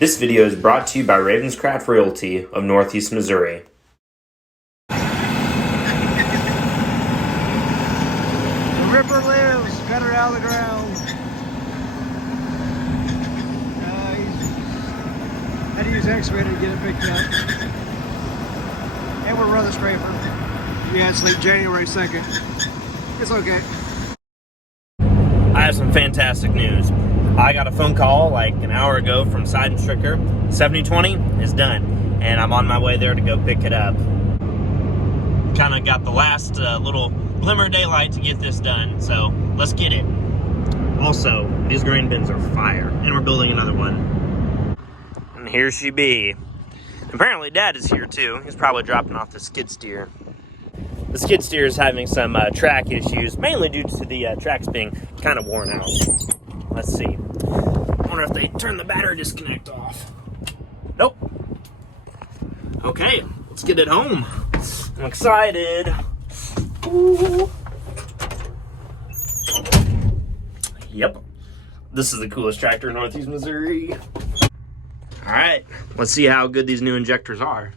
This video is brought to you by Ravenscraft Realty of Northeast Missouri. The ripper lives, cut her out of the ground. Had to use excavator to get it picked up. And we'll run the scraper. We had to sleep January 2nd. It's okay. I have some fantastic news. I got a phone call like an hour ago from Side and Stricker. 7020 is done, and I'm on my way there to go pick it up. Kind of got the last little glimmer of daylight to get this done, so let's get it. Also, these grain bins are fire, and we're building another one. And here she be. Apparently Dad is here too. He's probably dropping off the skid steer. The skid steer is having some track issues, mainly due to the tracks being kind of worn out. Let's see. I wonder if they turn the battery disconnect off. Nope. Okay, let's get it home. I'm excited. Ooh. Yep. This is the coolest tractor in Northeast Missouri. All right, let's see how good these new injectors are.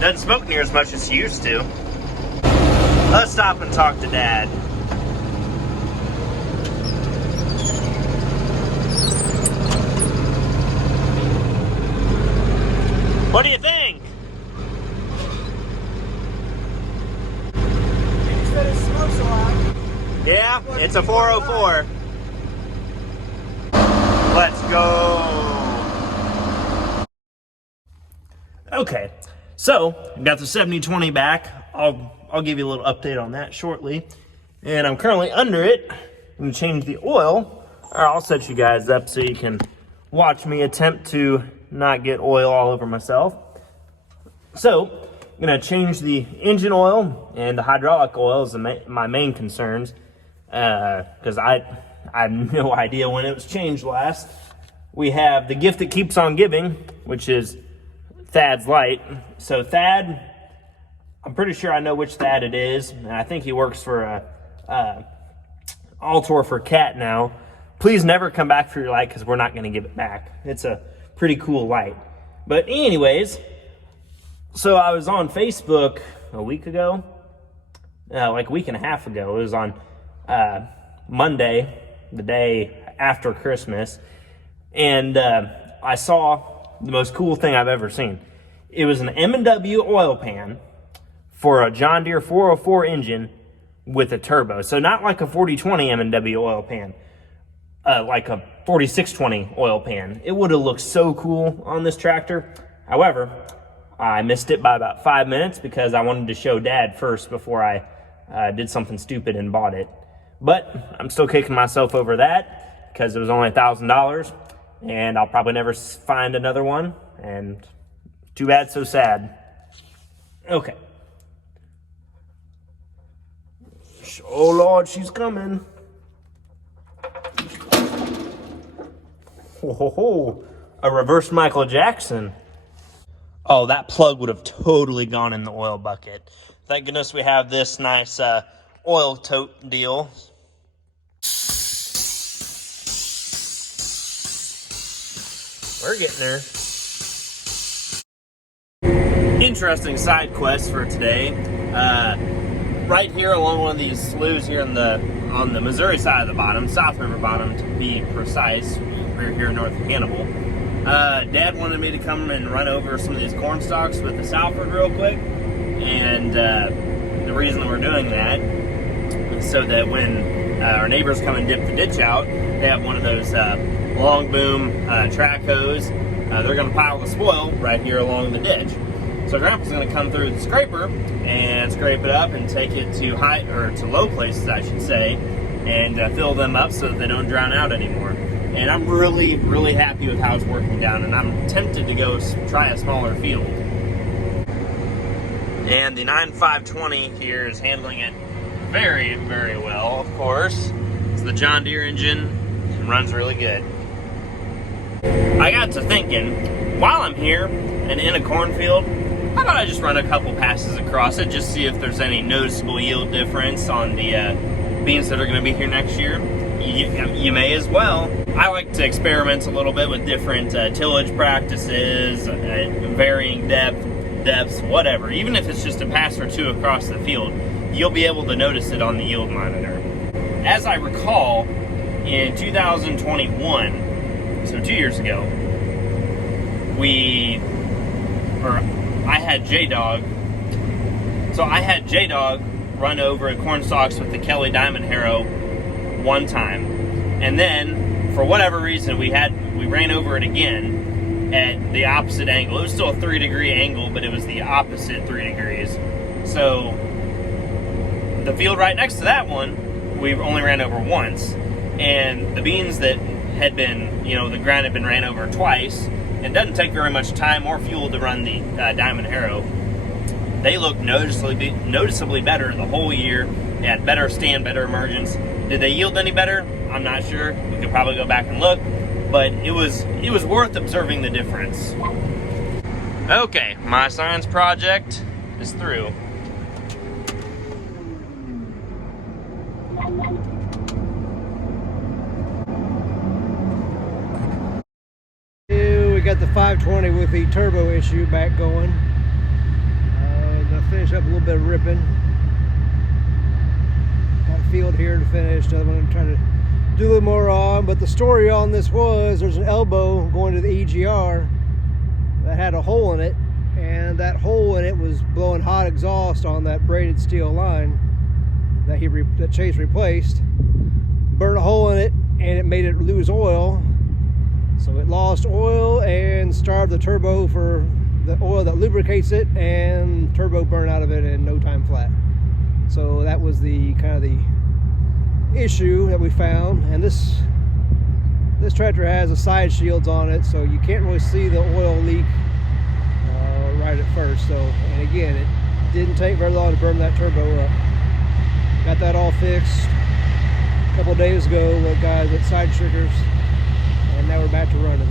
Doesn't smoke near as much as she used to. Let's stop and talk to Dad. What do you think? You said it smokes a lot. Yeah, it's a 404. Let's go. Okay, so I got the 7020 back. I'll give you a little update on that shortly. And I'm currently under it. I'm gonna change the oil. Or I'll set you guys up so you can watch me attempt to not get oil all over myself. So, I'm gonna change the engine oil and the hydraulic oil is my main concerns. Because I have no idea when it was changed last. We have the gift that keeps on giving, which is Thad's light. So Thad, I'm pretty sure I know which Thad it is. And I think he works for Altor for Cat now. Please never come back for your light because we're not going to give it back. It's a pretty cool light. But anyways, so I was on Facebook a week ago, like a week and a half ago. It was on Monday, the day after Christmas. And I saw the most cool thing I've ever seen. It was an M&W oil pan for a John Deere 404 engine with a turbo. So not like a 4020 M&W oil pan, like a 4620 oil pan. It would have looked so cool on this tractor. However, I missed it by about 5 minutes because I wanted to show Dad first before I did something stupid and bought it. But I'm still kicking myself over that because it was only $1,000 and I'll probably never find another one. And too bad, so sad. Okay. Oh Lord, she's coming. Ho ho ho, a reverse Michael Jackson. Oh, that plug would have totally gone in the oil bucket. Thank goodness we have this nice oil tote deal. We're getting there. Interesting side quest for today. Right here along one of these sloughs here on the Missouri side of the bottom, South River bottom to be precise, we're here north of Hannibal. Dad wanted me to come and run over some of these corn stalks with the Salford real quick. And the reason we're doing that is so that when our neighbors come and dip the ditch out, they have one of those long boom track hose. They're going to pile the spoil right here along the ditch. So Grandpa's going to come through the scraper and scrape it up and take it to high or to low places, I should say, and fill them up so that they don't drown out anymore. And I'm really, really happy with how it's working down, and I'm tempted to go try a smaller field. And the 9520 here is handling it very, very well, of course. It's the John Deere engine and runs really good. I got to thinking, while I'm here and in a cornfield, how about I just run a couple passes across it, just see if there's any noticeable yield difference on the beans that are going to be here next year. you may as well. I like to experiment a little bit with different tillage practices, varying depths, whatever. Even if it's just a pass or two across the field, you'll be able to notice it on the yield monitor. As I recall, in 2021, so 2 years ago, I had J-Dog. So I had J-Dog run over a corn stalks with the Kelly Diamond Harrow one time. And then, for whatever reason, we ran over it again at the opposite angle. It was still a 3-degree angle, but it was the opposite 3 degrees. So the field right next to that one, we only ran over once. And the beans that had been, the ground had been ran over twice, and doesn't take very much time or fuel to run the Diamond Harrow. They look noticeably better the whole year. They had better stand, better emergence. Did they yield any better? I'm not sure. We could probably go back and look, but it was worth observing the difference. Okay, my science project is through. We got the 520 with the turbo issue back going. Gonna finish up a little bit of ripping. Got a field here to finish. Another one I'm trying to do a little more on. But the story on this was there's an elbow going to the EGR that had a hole in it, and that hole in it was blowing hot exhaust on that braided steel line that Chase replaced. Burned a hole in it, and it made it lose oil. So it lost oil and starved the turbo for the oil that lubricates it, and turbo burned out of it in no time flat. So that was the kind of the issue that we found. And this tractor has a side shields on it, so you can't really see the oil leak right at first. So, and again, it didn't take very long to burn that turbo up. Got that all fixed a couple of days ago with guys at Side Triggers. And now we're back to running.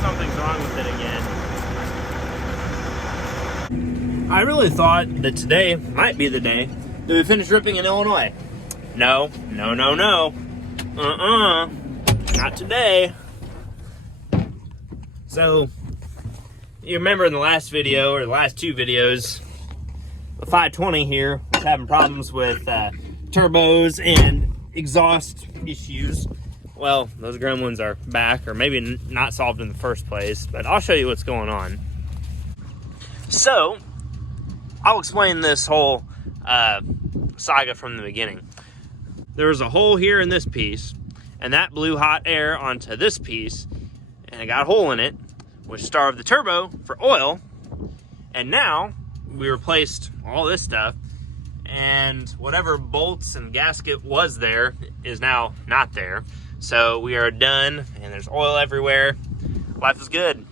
Something's wrong with it again. I really thought that today might be the day that we finish ripping in Illinois. No. Not today. So, you remember in the last video, or the last two videos, the 520 here was having problems with turbos and exhaust issues. Well, those gremlins are back, or maybe not solved in the first place, but I'll show you what's going on. So, I'll explain this whole saga from the beginning. There was a hole here in this piece, and that blew hot air onto this piece, and it got a hole in it, which starved the turbo for oil, and now we replaced all this stuff, and whatever bolts and gasket was there is now not there. So we are done, and there's oil everywhere. Life is good.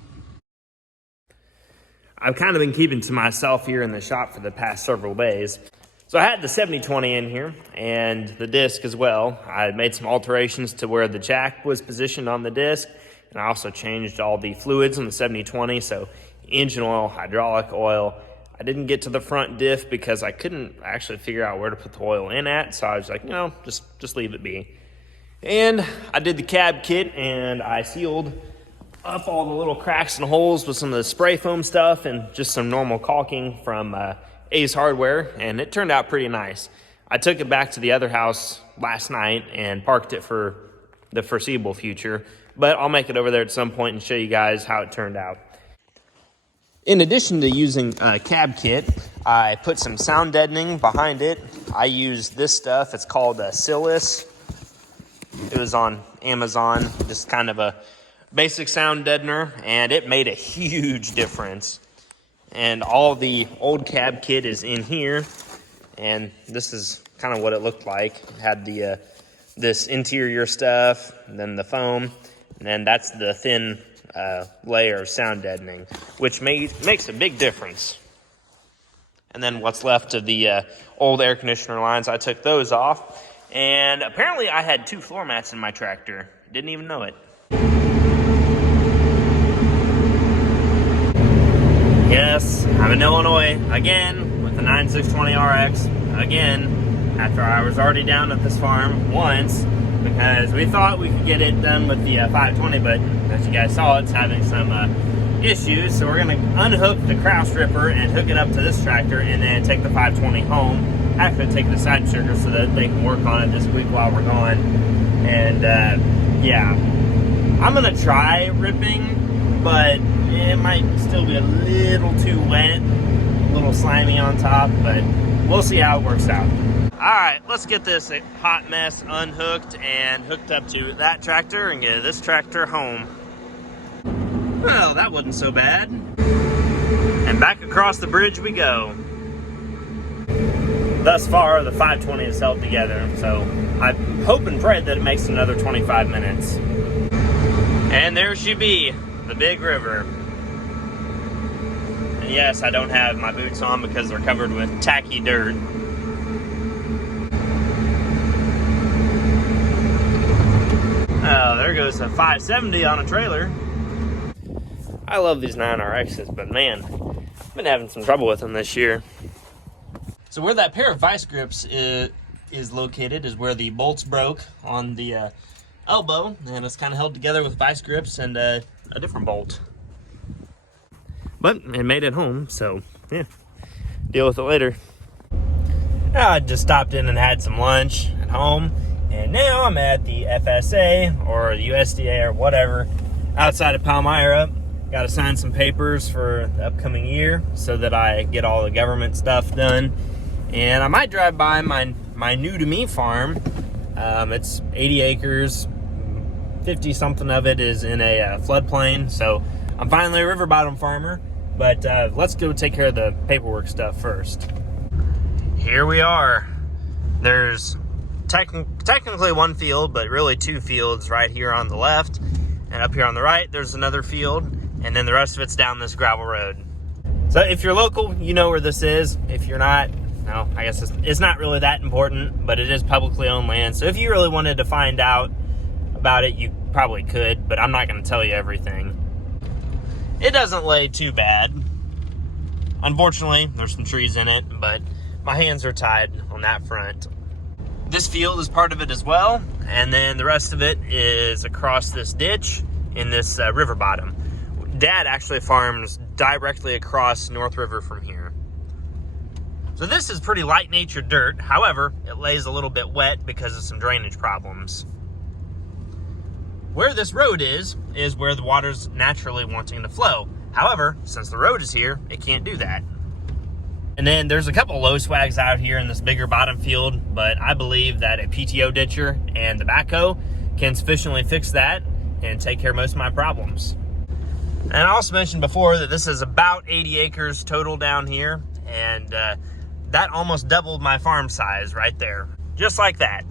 I've kind of been keeping to myself here in the shop for the past several days. So I had the 7020 in here, and the disc as well. I made some alterations to where the jack was positioned on the disc, and I also changed all the fluids on the 7020, so engine oil, hydraulic oil. I didn't get to the front diff because I couldn't actually figure out where to put the oil in at, so I was like, just leave it be. And I did the cab kit, and I sealed up all the little cracks and holes with some of the spray foam stuff and just some normal caulking from Ace Hardware, and it turned out pretty nice. I took it back to the other house last night and parked it for the foreseeable future, but I'll make it over there at some point and show you guys how it turned out. In addition to using a cab kit, I put some sound deadening behind it. I used this stuff. It's called Silis. It was on Amazon, just kind of a basic sound deadener, and it made a huge difference. And all the old cab kit is in here, and this is kind of what it looked like. It had the this interior stuff, and then the foam, and then that's the thin layer of sound deadening, which makes a big difference. And then what's left of the old air conditioner lines, I took those off. And apparently I had 2 floor mats in my tractor. Didn't even know it. Yes, I'm in Illinois again with the 9620 RX again, after I was already down at this farm once, because we thought we could get it done with the 520, but as you guys saw, it's having some issues. So we're going to unhook the crow stripper and hook it up to this tractor, and then take the 520 home. Actually take the side sugar so that they can work on it this week while we're gone. And yeah, I'm going to try ripping, but it might still be a little too wet, a little slimy on top, but we'll see how it works out. All right, let's get this hot mess unhooked and hooked up to that tractor and get this tractor home. Well, that wasn't so bad. And back across the bridge we go. Thus far, the 520 is held together, so I hope and pray that it makes another 25 minutes. And there she be, the big river. And yes, I don't have my boots on because they're covered with tacky dirt. Oh, there goes a 570 on a trailer. I love these 9RXs, but man, I've been having some trouble with them this year. So where that pair of vice grips is located is where the bolts broke on the elbow, and it's kind of held together with vice grips and a different bolt. But it made it home, so yeah, deal with it later. I just stopped in and had some lunch at home, and now I'm at the FSA or the USDA or whatever outside of Palmyra. Got to sign some papers for the upcoming year so that I get all the government stuff done. And I might drive by my new to me farm. It's 80 acres, 50 something of it is in a floodplain. So I'm finally a river bottom farmer, but let's go take care of the paperwork stuff first. Here we are. There's technically one field, but really 2 fields right here on the left, and up here on the right there's another field, and then the rest of it's down this gravel road. So if you're local, you know where this is. If you're not, no, I guess it's not really that important, but it is publicly owned land. So if you really wanted to find out about it, you probably could, but I'm not going to tell you everything. It doesn't lay too bad. Unfortunately, there's some trees in it, but my hands are tied on that front. This field is part of it as well, and then the rest of it is across this ditch in this river bottom. Dad actually farms directly across North River from here. So this is pretty light-natured dirt. However, it lays a little bit wet because of some drainage problems. Where this road is where the water's naturally wanting to flow. However, since the road is here, it can't do that. And then there's a couple low swags out here in this bigger bottom field, but I believe that a PTO ditcher and the backhoe can sufficiently fix that and take care of most of my problems. And I also mentioned before that this is about 80 acres total down here, and that almost doubled my farm size right there, just like that.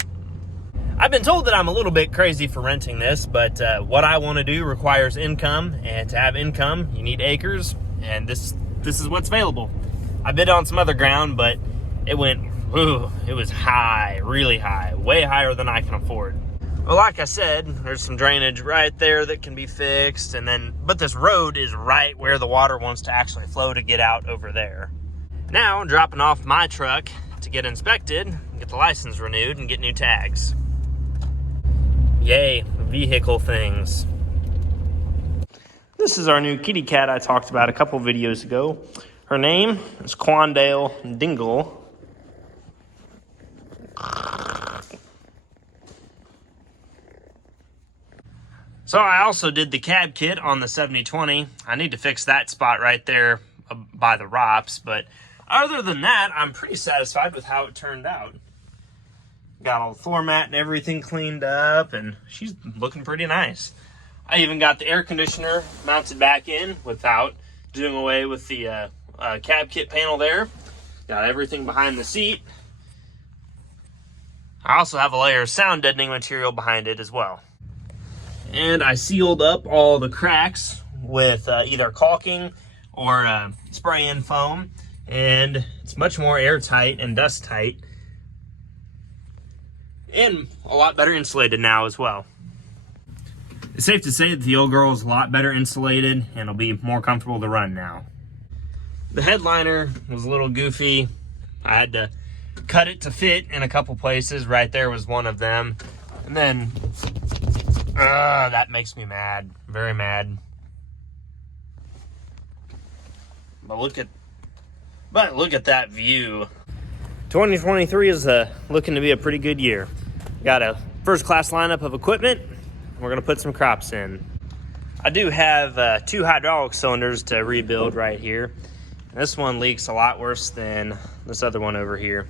I've been told that I'm a little bit crazy for renting this, but what I want to do requires income, and to have income, you need acres, and this is what's available. I bid on some other ground, but it went, it was high, really high, way higher than I can afford. Well, like I said, there's some drainage right there that can be fixed, but this road is right where the water wants to actually flow to get out over there. Now I'm dropping off my truck to get inspected, get the license renewed, and get new tags. Yay, vehicle things. This is our new kitty cat I talked about a couple videos ago. Her name is Quandale Dingle. So I also did the cab kit on the 7020. I need to fix that spot right there by the ROPS, but other than that, I'm pretty satisfied with how it turned out. Got all the floor mat and everything cleaned up, and she's looking pretty nice. I even got the air conditioner mounted back in without doing away with the cab kit panel there. Got everything behind the seat. I also have a layer of sound deadening material behind it as well. And I sealed up all the cracks with either caulking or spray-in foam, and it's much more airtight and dust tight, and a lot better insulated now as well. It's safe to say that the old girl is a lot better insulated and will be more comfortable to run now. The headliner was a little goofy. I had to cut it to fit in a couple places. Right there was one of them. And then, that makes me mad, very mad. But look at that view. 2023 is looking to be a pretty good year. Got a first-class lineup of equipment. We're gonna put some crops in. I do have 2 hydraulic cylinders to rebuild right here. This one leaks a lot worse than this other one over here.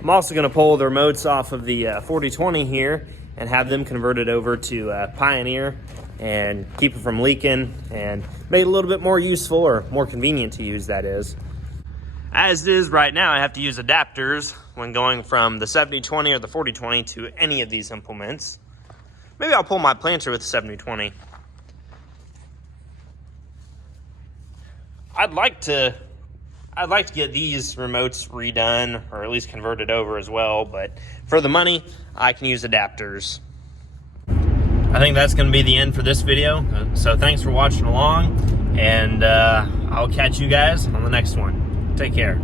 I'm also gonna pull the remotes off of the 4020 here and have them converted over to Pioneer and keep it from leaking and make it a little bit more useful, or more convenient to use, that is. As it is right now, I have to use adapters when going from the 7020 or the 4020 to any of these implements. Maybe I'll pull my planter with the 7020. I'd like to get these remotes redone, or at least converted over as well, but for the money, I can use adapters. I think that's going to be the end for this video. So thanks for watching along, and I'll catch you guys on the next one. Take care.